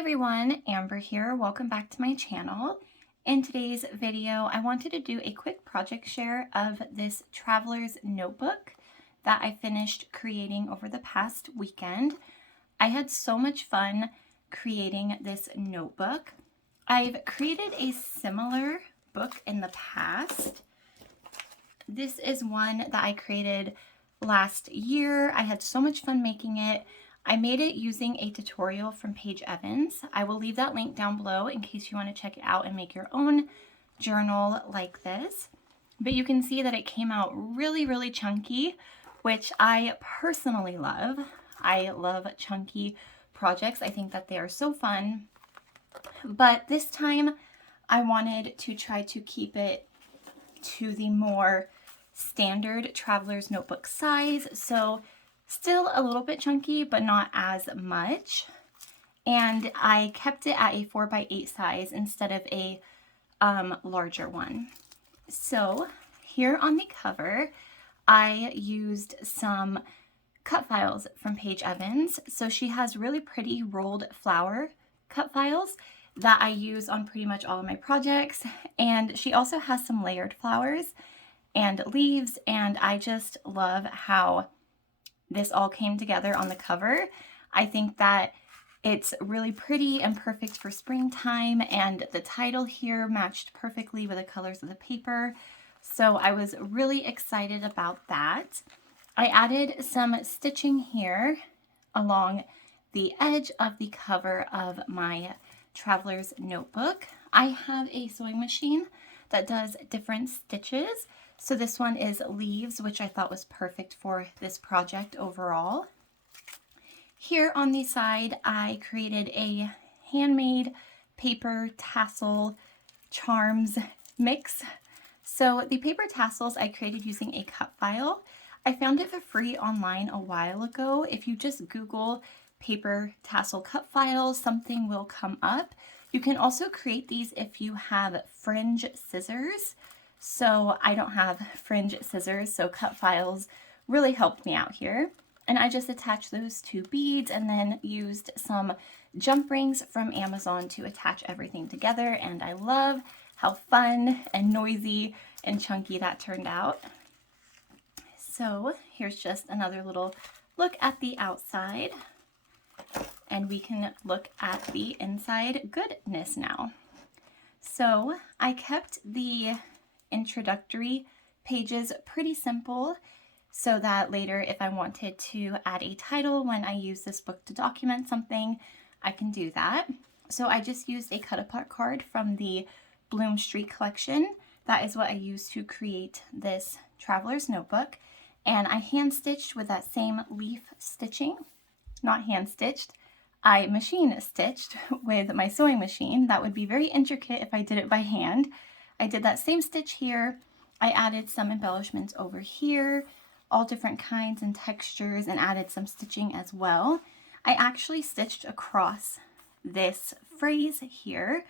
everyone, Amber here. Welcome back to my channel. In today's video, I wanted to do a quick project share of this traveler's notebook that I finished creating over the past weekend. I had so much fun creating this notebook. I've created a similar book in the past. This is one that I created last year. I had so much fun making it. I made it using a tutorial from Paige Evans. I will leave that link down below in case you want to check it out and make your own journal like this. But you can see that it came out really chunky, which I personally love. I love chunky projects. I think that they are so fun. But this time I wanted to try to keep it to the more standard traveler's notebook size. So still a little bit chunky, but not as much. And I kept it at a 4x8 size instead of a larger one. So here on the cover, I used some cut files from Paige Evans. So she has really pretty rolled flower cut files that I use on pretty much all of my projects. And she also has some layered flowers and leaves, and I just love how this all came together on the cover. I think that it's really pretty and perfect for springtime, and the title here matched perfectly with the colors of the paper. So I was really excited about that. I added some stitching here along the edge of the cover of my traveler's notebook. I have a sewing machine that does different stitches. So this one is leaves, which I thought was perfect for this project overall. Here on the side, I created a handmade paper tassel charms mix. So the paper tassels I created using a cut file. I found it for free online a while ago. If you just Google paper tassel cut files, something will come up. You can also create these if you have fringe scissors. So I don't have fringe scissors, so cut files really helped me out here. And I just attached those two beads and then used some jump rings from Amazon to attach everything together. And I love how fun and noisy and chunky that turned out. So here's just another little look at the outside. And we can look at the inside goodness now. So I kept the introductory pages pretty simple so that later if I wanted to add a title when I use this book to document something, I can do that. So I just used a cut-apart card from the Bloom Street collection. That is what I used to create this traveler's notebook. And I hand stitched with that same leaf stitching. Not hand stitched, I machine stitched with my sewing machine. That would be very intricate if I did it by hand. I did that same stitch here. I added some embellishments over here, all different kinds and textures, and added some stitching as well. I actually stitched across this phrase here,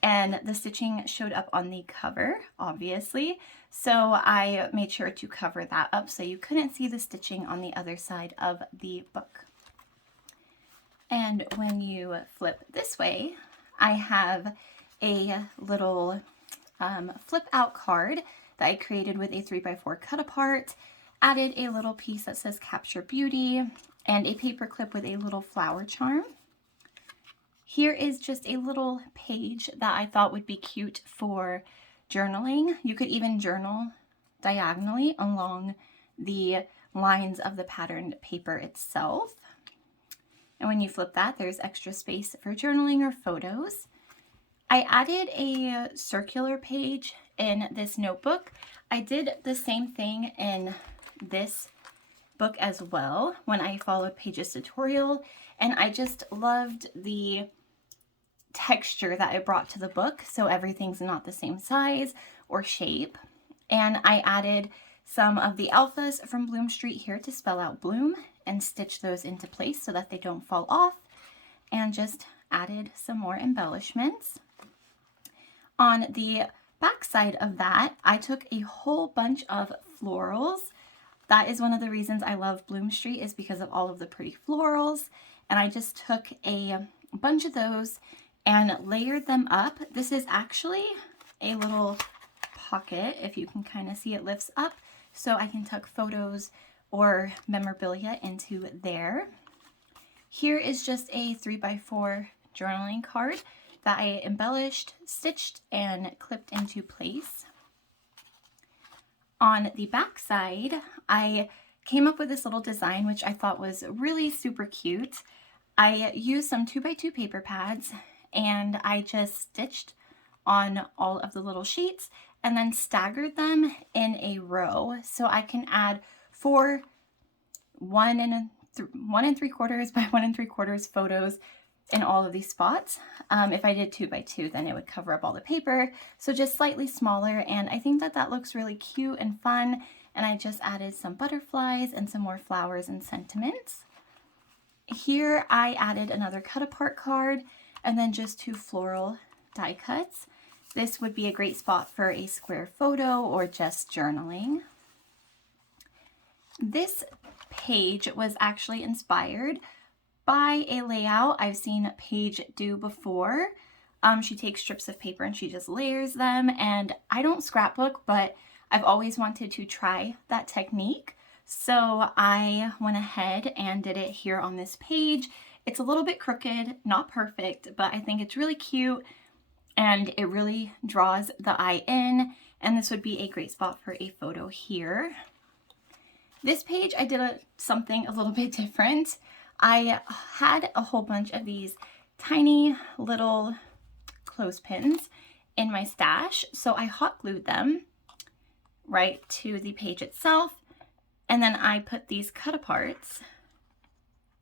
and the stitching showed up on the cover, obviously. So I made sure to cover that up so you couldn't see the stitching on the other side of the book. And when you flip this way, I have a little flip out card that I created with a 3x4 cut apart, added a little piece that says Capture Beauty, and a paper clip with a little flower charm. Here is just a little page that I thought would be cute for journaling. You could even journal diagonally along the lines of the patterned paper itself. And when you flip that, there's extra space for journaling or photos. I added a circular page in this notebook. I did the same thing in this book as well when I followed Paige's tutorial, and I just loved the texture that it brought to the book, so everything's not the same size or shape. And I added some of the alphas from Bloom Street here to spell out Bloom and stitch those into place so that they don't fall off, and just added some more embellishments. On the back side of that, I took a whole bunch of florals. That is one of the reasons I love Bloom Street, is because of all of the pretty florals. And I just took a a bunch of those and layered them up. This is actually a little pocket, if you can kind of see it lifts up, so I can tuck photos or memorabilia into there. Here is just a 3x4 journaling card that I embellished, stitched, and clipped into place. On the back side, I came up with this little design which I thought was really super cute. I used some 2x2 paper pads and I just stitched on all of the little sheets and then staggered them in a row so I can add 4 1 3/4 by 1 3/4 photos in all of these spots. If I did 2x2, then it would cover up all the paper, so just slightly smaller, and I think that that looks really cute and fun. And I just added some butterflies and some more flowers and sentiments. Here I added another cut apart card and then just 2 floral die cuts. This would be a great spot for a square photo or just journaling. This page was actually inspired by a layout I've seen Paige do before. She takes strips of paper and she just layers them, and I don't scrapbook, but I've always wanted to try that technique. So I went ahead and did it here on this page. It's a little bit crooked, not perfect, but I think it's really cute and it really draws the eye in, and this would be a great spot for a photo here. This page I did something a little bit different. I had a whole bunch of these tiny little clothespins in my stash, so I hot glued them right to the page itself, and then I put these cut aparts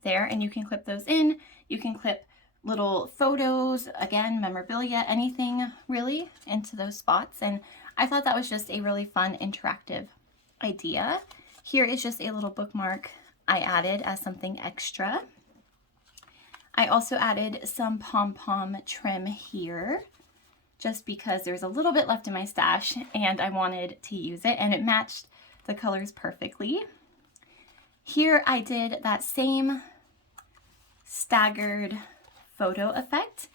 there, and you can clip those in. You can clip little photos, again, memorabilia, anything really into those spots, and I thought that was just a really fun interactive idea. Here is just a little bookmark I added as something extra. I also added some pom-pom trim here just because there's a little bit left in my stash and I wanted to use it, and it matched the colors perfectly. Here I did that same staggered photo effect.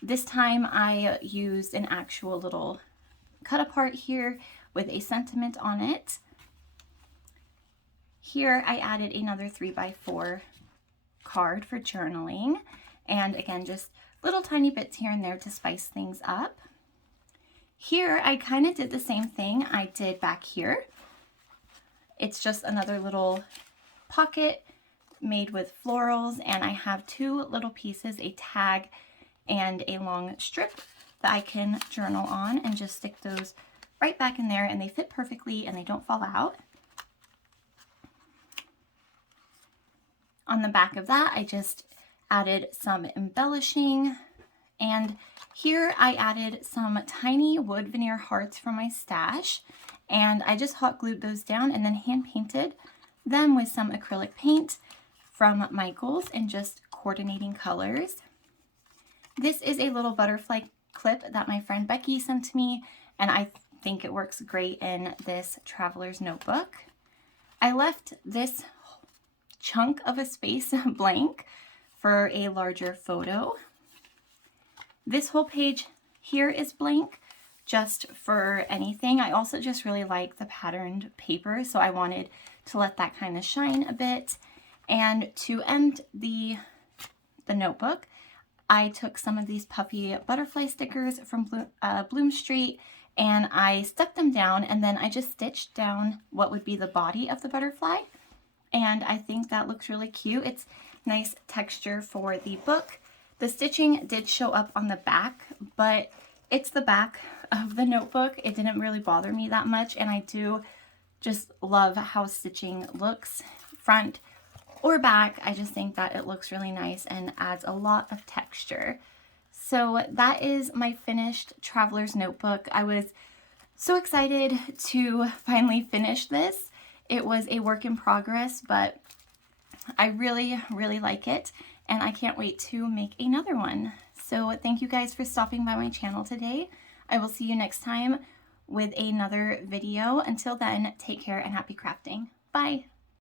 This time I used an actual little cut apart here with a sentiment on it. Here I added another 3x4 card for journaling, and again, just little tiny bits here and there to spice things up. Here I kind of did the same thing I did back here. It's just another little pocket made with florals, and I have 2 little pieces, a tag and a long strip that I can journal on, and just stick those right back in there, and they fit perfectly and they don't fall out. On the back of that, I just added some embellishing, and here I added some tiny wood veneer hearts from my stash, and I just hot glued those down and then hand painted them with some acrylic paint from Michaels and just coordinating colors. This is a little butterfly clip that my friend Becky sent to me, and I think it works great in this traveler's notebook. I left this chunk of a space blank for a larger photo. This whole page here is blank just for anything. I also just really like the patterned paper, so I wanted to let that kind of shine a bit. And to end the notebook, I took some of these puffy butterfly stickers from Bloom Street, and I stuck them down, and then I just stitched down what would be the body of the butterfly. And I think that looks really cute. It's nice texture for the book. The stitching did show up on the back, but it's the back of the notebook. It didn't really bother me that much, and I do just love how stitching looks front or back. I just think that it looks really nice and adds a lot of texture. So that is my finished traveler's notebook. I was so excited to finally finish this. It was a work in progress, but I really, really like it, and I can't wait to make another one. So thank you guys for stopping by my channel today. I will see you next time with another video. Until then, take care and happy crafting. Bye!